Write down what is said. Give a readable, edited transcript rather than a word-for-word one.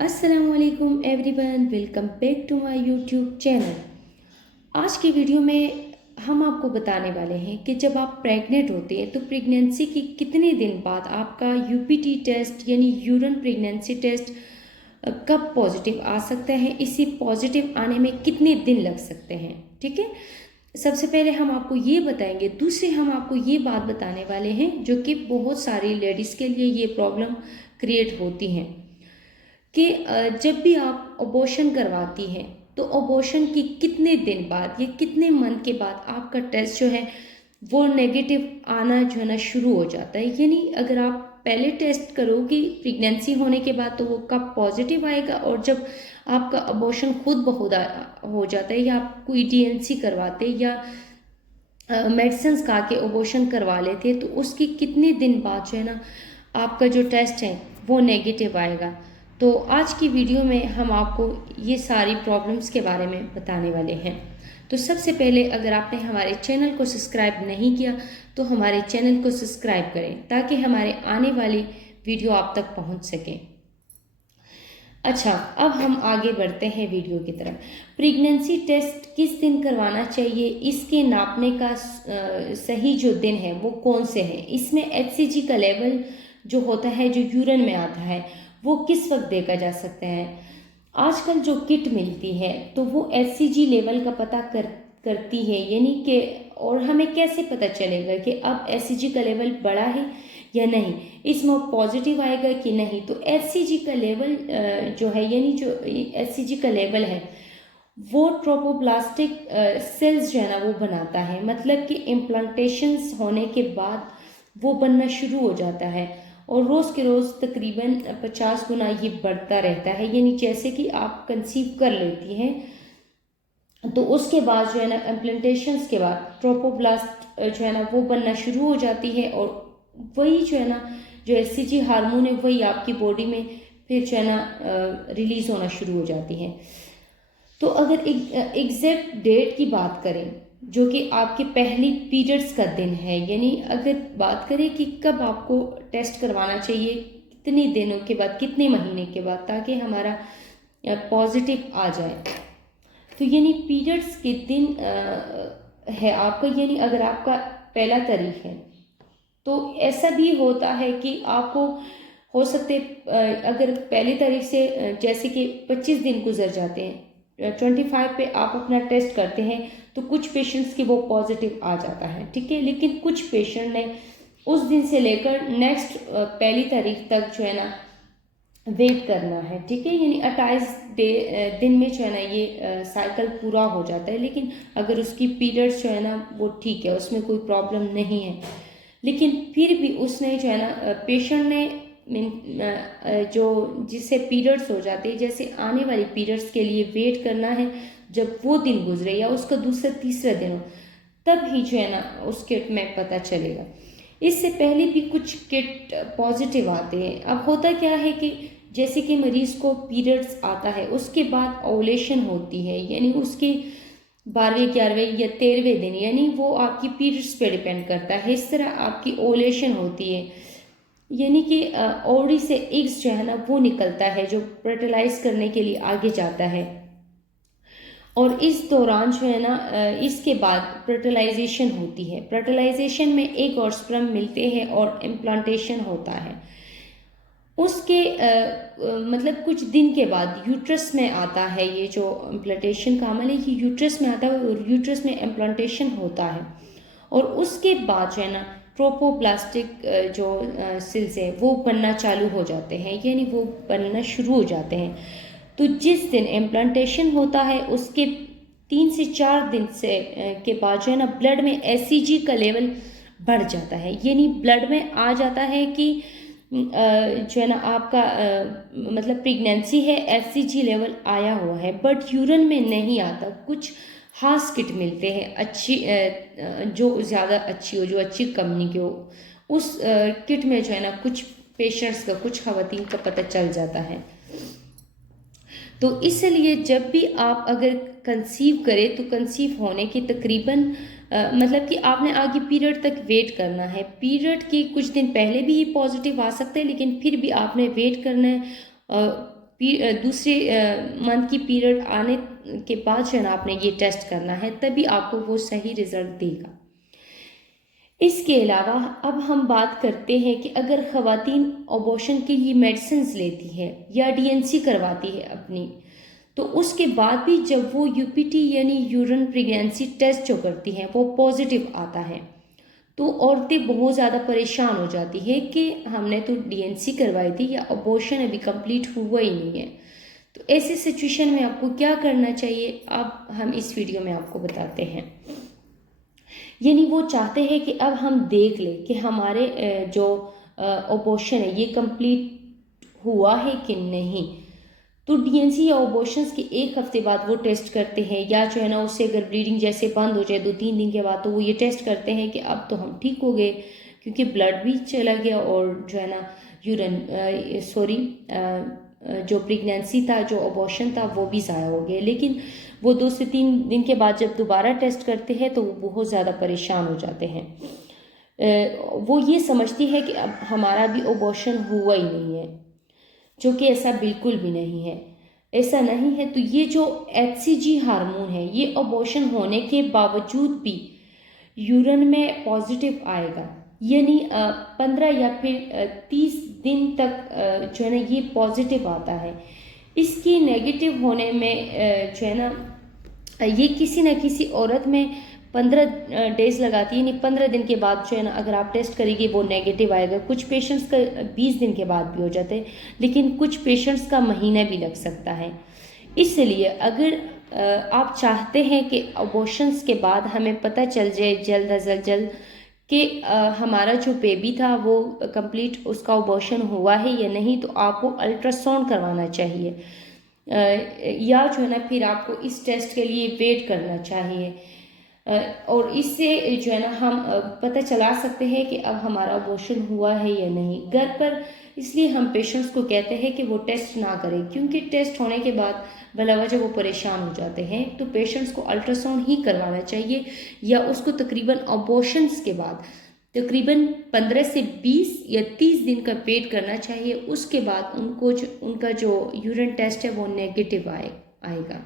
अस्सलामुअलैकुम everyone, welcome back to my YouTube channel. आज की वीडियो में हम आपको बताने वाले हैं कि जब आप प्रेग्नेंट होते हैं तो प्रेगनेंसी के कितने दिन बाद आपका यूपीटी टेस्ट यानी यूरिन प्रेगनेंसी टेस्ट कब पॉजिटिव आ सकता है, इसी पॉजिटिव आने में कितने दिन लग सकते हैं। ठीक है, सबसे पहले हम आपको ये बताएंगे। दूसरे हम आपको ये बात बताने वाले हैं जो कि बहुत सारी लेडीज़ के लिए ये प्रॉब्लम क्रिएट होती हैं कि जब भी आप अबॉर्शन करवाती हैं तो अबॉर्शन के कितने दिन बाद या कितने मंथ के बाद आपका टेस्ट जो है वो नेगेटिव आना जो है ना शुरू हो जाता है। यानी अगर आप पहले टेस्ट करोगी प्रेगनेंसी होने के बाद तो वो कब पॉजिटिव आएगा, और जब आपका अबॉर्शन खुद ब खुद हो जाता है या आप कोई डीएनसी करवाते या मेडिसिन खा के अबॉर्शन करवा लेते हैं तो उसके कितने दिन बाद जो है ना आपका जो टेस्ट है वो नेगेटिव आएगा। तो आज की वीडियो में हम आपको ये सारी प्रॉब्लम्स के बारे में बताने वाले हैं। तो सबसे पहले अगर आपने हमारे चैनल को सब्सक्राइब नहीं किया तो हमारे चैनल को सब्सक्राइब करें ताकि हमारे आने वाली वीडियो आप तक पहुंच सके। अच्छा, अब हम आगे बढ़ते हैं वीडियो की तरफ। प्रेगनेंसी टेस्ट किस दिन करवाना चाहिए, इसके नापने का सही जो दिन है वो कौन से हैं। इसमें एचसीजी का लेवल जो होता है, जो यूरिन में आता है, वो किस वक्त देखा जा सकता है। आजकल जो किट मिलती है तो वो एचसीजी लेवल का पता करती है, यानी कि और हमें कैसे पता चलेगा कि अब एचसीजी का लेवल बढ़ा है या नहीं, इसमें पॉजिटिव आएगा कि नहीं। तो एचसीजी का लेवल जो है, यानी जो एचसीजी का लेवल है वो ट्रोपोब्लास्टिक सेल्स जो है ना वो बनाता है, मतलब कि इम्प्लांटेशंस होने के बाद वो बनना शुरू हो जाता है और रोज़ के रोज़ तकरीबन 50 गुना ये बढ़ता रहता है। यानी जैसे कि आप कंसीव कर लेती हैं तो उसके बाद जो है ना इम्प्लांटेशंस के बाद ट्रोपोब्लास्ट जो है ना वो बनना शुरू हो जाती है और वही जो है ना जो एचसीजी हार्मोन है वही आपकी बॉडी में फिर जो है ना रिलीज होना शुरू हो जाती है। तो अगर एग्जैक्ट डेट की बात करें जो कि आपके पहली पीरियड्स का दिन है, यानी अगर बात करें कि कब आपको टेस्ट करवाना चाहिए, कितने दिनों के बाद, कितने महीने के बाद, ताकि हमारा पॉजिटिव आ जाए। तो यानी पीरियड्स के दिन है आपका, यानी अगर आपका पहला तारीख है तो ऐसा भी होता है कि आपको हो सकते अगर पहली तारीख से जैसे कि 25 दिन गुजर जाते हैं, 25 पे आप अपना टेस्ट करते हैं तो कुछ पेशेंट्स की वो पॉजिटिव आ जाता है। ठीक है, लेकिन कुछ पेशेंट ने उस दिन से लेकर नेक्स्ट पहली तारीख तक जो है ना वेट करना है। ठीक है, यानी 28 दिन में जो है ना ये साइकिल पूरा हो जाता है। लेकिन अगर उसकी पीरियड्स जो है ना वो ठीक है, उसमें कोई प्रॉब्लम नहीं है, लेकिन फिर भी उसने जो है ना पेशेंट ने जो जिससे पीरियड्स हो जाते हैं, जैसे आने वाली पीरियड्स के लिए वेट करना है, जब वो दिन गुजरे या उसका दूसरा तीसरा दिन हो तब ही जो है ना उस किट में पता चलेगा। इससे पहले भी कुछ किट पॉजिटिव आते हैं। अब होता क्या है कि जैसे कि मरीज को पीरियड्स आता है उसके बाद ओवुलेशन होती है, यानी उसके 12वें 11वें या 13वें दिन, यानी वो आपकी पीरियड्स पे डिपेंड करता है। इस तरह आपकी ओवुलेशन होती है, यानी कि ओवरी से एग्स जो है ना वो निकलता है जो फर्टिलाइज करने के लिए आगे जाता है। और इस दौरान जो है ना इसके बाद फर्टिलाइजेशन होती है। फर्टिलाइजेशन में एग और स्पर्म मिलते हैं और इम्प्लांटेशन होता है। उसके मतलब कुछ दिन के बाद यूट्रस में आता है, ये जो इम्प्लांटेशन का अमल है ये यूट्रस में आता है और यूट्रस में इम्प्लांटेशन होता है। और उसके बाद जो है ना ट्रोपोप्लास्टिक जो सेल्स है वो बनना चालू हो जाते हैं, यानी वो बनना शुरू हो जाते हैं। तो जिस दिन इम्प्लांटेशन होता है उसके 3 से 4 दिन से के बाद जो है ना ब्लड में एचसीजी का लेवल बढ़ जाता है, यानी ब्लड में आ जाता है कि जो है ना आपका मतलब प्रेगनेंसी है, एचसीजी लेवल आया हुआ है, बट यूरिन में नहीं आता। कुछ खास किट मिलते हैं अच्छी जो ज़्यादा अच्छी हो, जो अच्छी कंपनी की हो, उस किट में जो है ना कुछ पेशेंट्स का, कुछ खवातीन का पता चल जाता है। तो इसलिए जब भी आप अगर कंसीव करें तो कंसीव होने के तकरीबन मतलब कि आपने आगे पीरियड तक वेट करना है। पीरियड के कुछ दिन पहले भी ये पॉजिटिव आ सकते हैं, लेकिन फिर भी आपने वेट करना है दूसरे मंथ की पीरियड आने के बाद जो है ना आपने ये टेस्ट करना है, तभी आपको वो सही रिजल्ट देगा। इसके अलावा अब हम बात करते हैं कि अगर ख़वातीन अबॉर्शन के लिए मेडिसिन लेती है या डीएनसी करवाती है अपनी, तो उसके बाद भी जब वो यूपीटी यानी यूरिन प्रेगनेंसी टेस्ट जो करती हैं वो पॉजिटिव आता है, तो औरतें बहुत ज़्यादा परेशान हो जाती है कि हमने तो डीएनसी करवाई थी या अबॉर्शन अभी कंप्लीट हुआ ही नहीं है। तो ऐसे सिचुएशन में आपको क्या करना चाहिए, अब हम इस वीडियो में आपको बताते हैं। यानी वो चाहते हैं कि अब हम देख लें कि हमारे जो अबॉर्शन है ये कंप्लीट हुआ है कि नहीं। तो डीएनसी या अबॉर्शंस के एक हफ्ते बाद वो टेस्ट करते हैं, या जो है ना उससे अगर ब्लीडिंग जैसे बंद हो जाए 2-3 दिन के बाद, तो वो ये टेस्ट करते हैं कि अब तो हम ठीक हो गए, क्योंकि ब्लड भी चला गया और जो है ना यूरिन जो प्रेगनेंसी था, जो अबॉर्शन था, वो भी ज़ाया हो गया। लेकिन वो 2 से 3 दिन के बाद जब दोबारा टेस्ट करते हैं तो वो बहुत ज़्यादा परेशान हो जाते हैं। वो ये समझती है कि अब हमारा भी अबॉर्शन हुआ ही नहीं है, जो कि ऐसा बिल्कुल भी नहीं है। ऐसा नहीं है। तो ये जो एचसीजी हार्मोन है ये अबॉर्शन होने के बावजूद भी यूरिन में पॉजिटिव आएगा, यानी 15 या फिर 30 दिन तक जो है ना ये पॉजिटिव आता है। इसकी नेगेटिव होने में जो है ना ये किसी न किसी औरत में 15 डेज लगाती है, यानी 15 दिन के बाद जो है ना अगर आप टेस्ट करेंगे वो नेगेटिव आएगा। कुछ पेशेंट्स का 20 दिन के बाद भी हो जाते हैं, लेकिन कुछ पेशेंट्स का महीना भी लग सकता है। इसलिए अगर आप चाहते हैं कि अबॉर्शंस के बाद हमें पता चल जाए जल्द अज जल्द कि हमारा जो बेबी था वो कंप्लीट उसका अबॉर्शन हुआ है या नहीं, तो आपको अल्ट्रासाउंड करवाना चाहिए, या जो है ना फिर आपको इस टेस्ट के लिए वेट करना चाहिए। और इससे जो है ना हम पता चला सकते हैं कि अब हमारा अबॉर्शन हुआ है या नहीं घर पर। इसलिए हम पेशेंट्स को कहते हैं कि वो टेस्ट ना करें, क्योंकि टेस्ट होने के बाद भला वजह वो परेशान हो जाते हैं। तो पेशेंट्स को अल्ट्रासाउंड ही करवाना चाहिए, या उसको तकरीबन अबॉर्शंस के बाद तकरीबन 15 से 20 या 30 दिन का वेट करना चाहिए। उसके बाद उनका जो यूरिन टेस्ट है वो नेगेटिव आएगा।